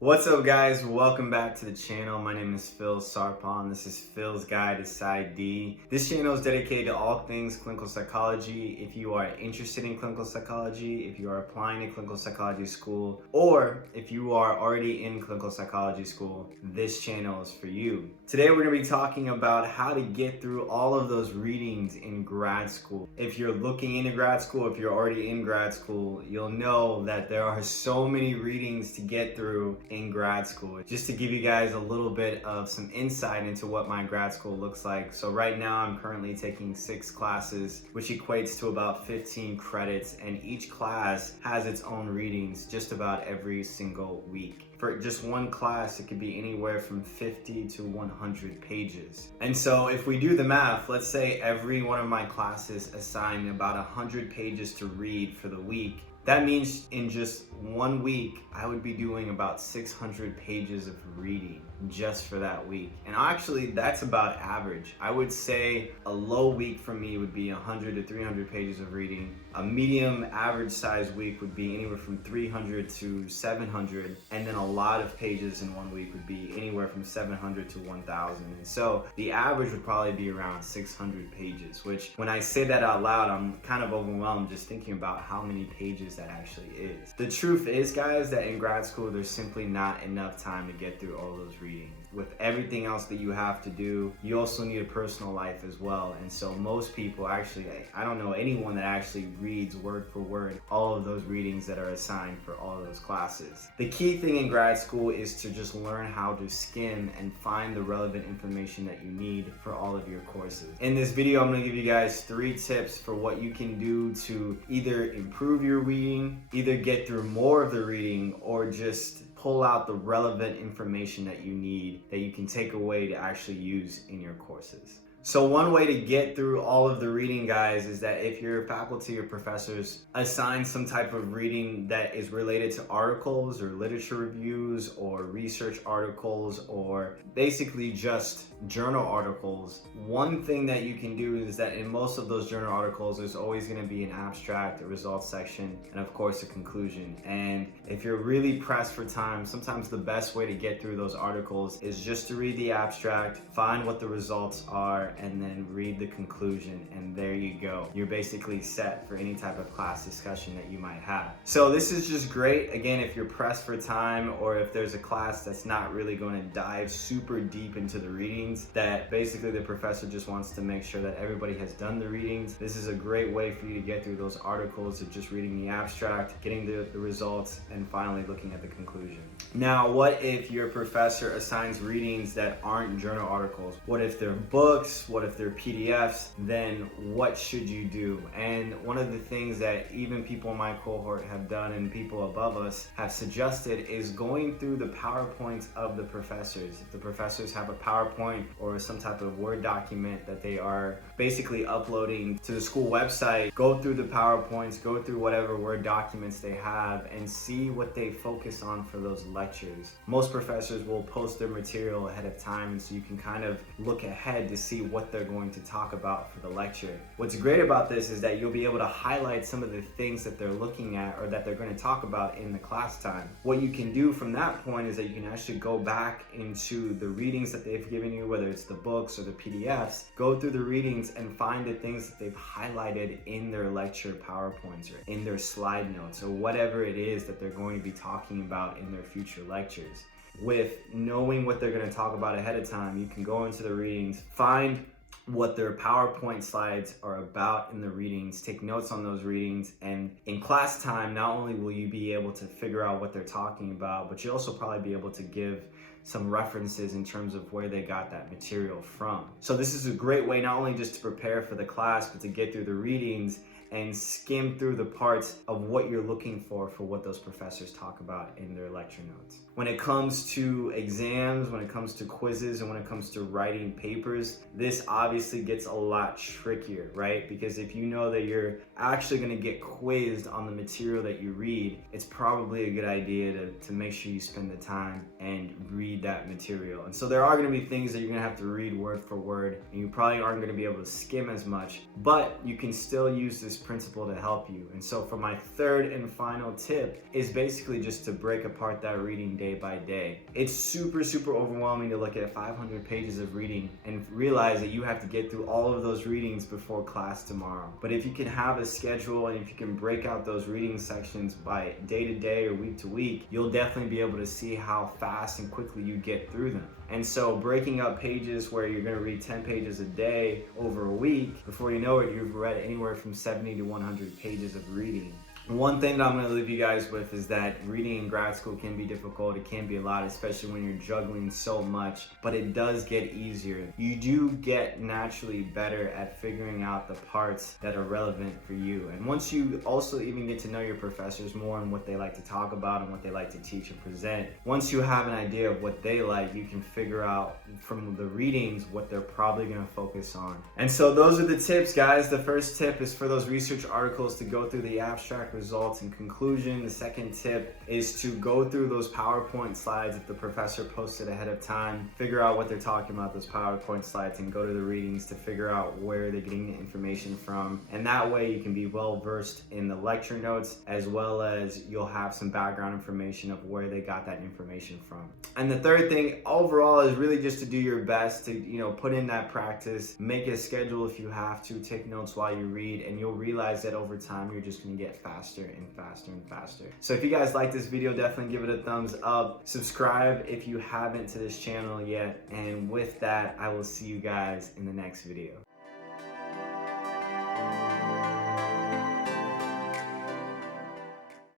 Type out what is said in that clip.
What's up, guys? Welcome back to the channel. My name is Phil Sarpon. This is Phil's Guide to PsyD. This channel is dedicated to all things clinical psychology. If you are interested in clinical psychology, if you are applying to clinical psychology school, or if you are already in clinical psychology school, this channel is for you. Today we're going to be talking about how to get through all of those readings in grad school. If you're looking into grad school, if you're already in grad school, you'll know that there are so many readings to get through in grad school. Just to give you guys a little bit of some insight into what my grad school looks like. So right now I'm currently taking 6 classes, which equates to about 15 credits, and each class has its own readings just about every single week. For just one class, it could be anywhere from 50 to 100 pages. And so if we do the math, let's say every one of my classes assign about 100 pages to read for the week. That means in just 1 week, I would be doing about 600 pages of reading just for that week. And actually, that's about average. I would say a low week for me would be 100 to 300 pages of reading. A medium average size week would be anywhere from 300 to 700. And then a lot of pages in 1 week would be anywhere from 700 to 1,000. And so the average would probably be around 600 pages, which when I say that out loud, I'm kind of overwhelmed just thinking about how many pages that actually is. The truth is, guys, that in grad school, there's simply not enough time to get through all those readings. With everything else that you have to do, you also need a personal life as well. And so most people actually, I don't know anyone that actually reads word for word all of those readings that are assigned for all of those classes. The key thing in grad school is to just learn how to skim and find the relevant information that you need for all of your courses. In this video, I'm going to give you guys 3 tips for what you can do to either improve your reading, either get through more of the reading, or just pull out the relevant information that you need that you can take away to actually use in your courses. So one way to get through all of the reading, guys, is that if your faculty or professors assign some type of reading that is related to articles or literature reviews or research articles or basically just journal articles, one thing that you can do is that in most of those journal articles, there's always going to be an abstract, a results section, and of course a conclusion. And if you're really pressed for time, sometimes the best way to get through those articles is just to read the abstract, find what the results are, and then read the conclusion, and there you go. You're basically set for any type of class discussion that you might have. So this is just great, again, if you're pressed for time or if there's a class that's not really going to dive super deep into the readings, that basically the professor just wants to make sure that everybody has done the readings. This is a great way for you to get through those articles of just reading the abstract, getting the results, and finally looking at the conclusion. Now, what if your professor assigns readings that aren't journal articles? What if they're books? What if they're PDFs? Then what should you do? And one of the things that even people in my cohort have done and people above us have suggested is going through the PowerPoints of the professors. If the professors have a PowerPoint or some type of Word document that they are basically uploading to the school website, go through the PowerPoints, go through whatever Word documents they have and see what they focus on for those lectures. Most professors will post their material ahead of time, so you can kind of look ahead to see what they're going to talk about for the lecture. What's great about this is that you'll be able to highlight some of the things that they're looking at or that they're going to talk about in the class time. What you can do from that point is that you can actually go back into the readings that they've given you, whether it's the books or the PDFs, go through the readings and find the things that they've highlighted in their lecture PowerPoints or in their slide notes or whatever it is that they're going to be talking about in their future lectures. With knowing what they're going to talk about ahead of time, you can go into the readings, find what their PowerPoint slides are about in the readings, take notes on those readings, and in class time, not only will you be able to figure out what they're talking about, but you'll also probably be able to give some references in terms of where they got that material from. So this is a great way not only just to prepare for the class, but to get through the readings and skim through the parts of what you're looking for what those professors talk about in their lecture notes. When it comes to exams, when it comes to quizzes, and when it comes to writing papers, this obviously gets a lot trickier, right? Because if you know that you're actually going to get quizzed on the material that you read, it's probably a good idea to make sure you spend the time and read that material. And so there are going to be things that you're going to have to read word for word, and you probably aren't going to be able to skim as much, but you can still use this principle to help you. And so for my third and final tip is basically just to break apart that reading day by day. It's super overwhelming to look at 500 pages of reading and realize that you have to get through all of those readings before class tomorrow. But if you can have a schedule and if you can break out those reading sections by day to day or week to week, you'll definitely be able to see how fast and quickly you get through them. And so breaking up pages where you're going to read 10 pages a day over a week, before you know it, you've read anywhere from 70 to 100 pages of reading. One thing that I'm going to leave you guys with is that reading in grad school can be difficult. It can be a lot, especially when you're juggling so much, but it does get easier. You do get naturally better at figuring out the parts that are relevant for you. And once you also even get to know your professors more and what they like to talk about and what they like to teach and present, once you have an idea of what they like, you can figure out from the readings what they're probably going to focus on. And so those are the tips, guys. The first tip is for those research articles to go through the abstract results and conclusion. The second tip is to go through those PowerPoint slides that the professor posted ahead of time, figure out what they're talking about, those PowerPoint slides, and go to the readings to figure out where they're getting the information from. And that way you can be well versed in the lecture notes, as well as you'll have some background information of where they got that information from. And the third thing overall is really just to do your best to, put in that practice, make a schedule if you have to, take notes while you read, and you'll realize that over time you're just going to get faster and faster and faster. So if you guys like this video, definitely give it a thumbs up. Subscribe if you haven't to this channel yet. And with that, I will see you guys in the next video.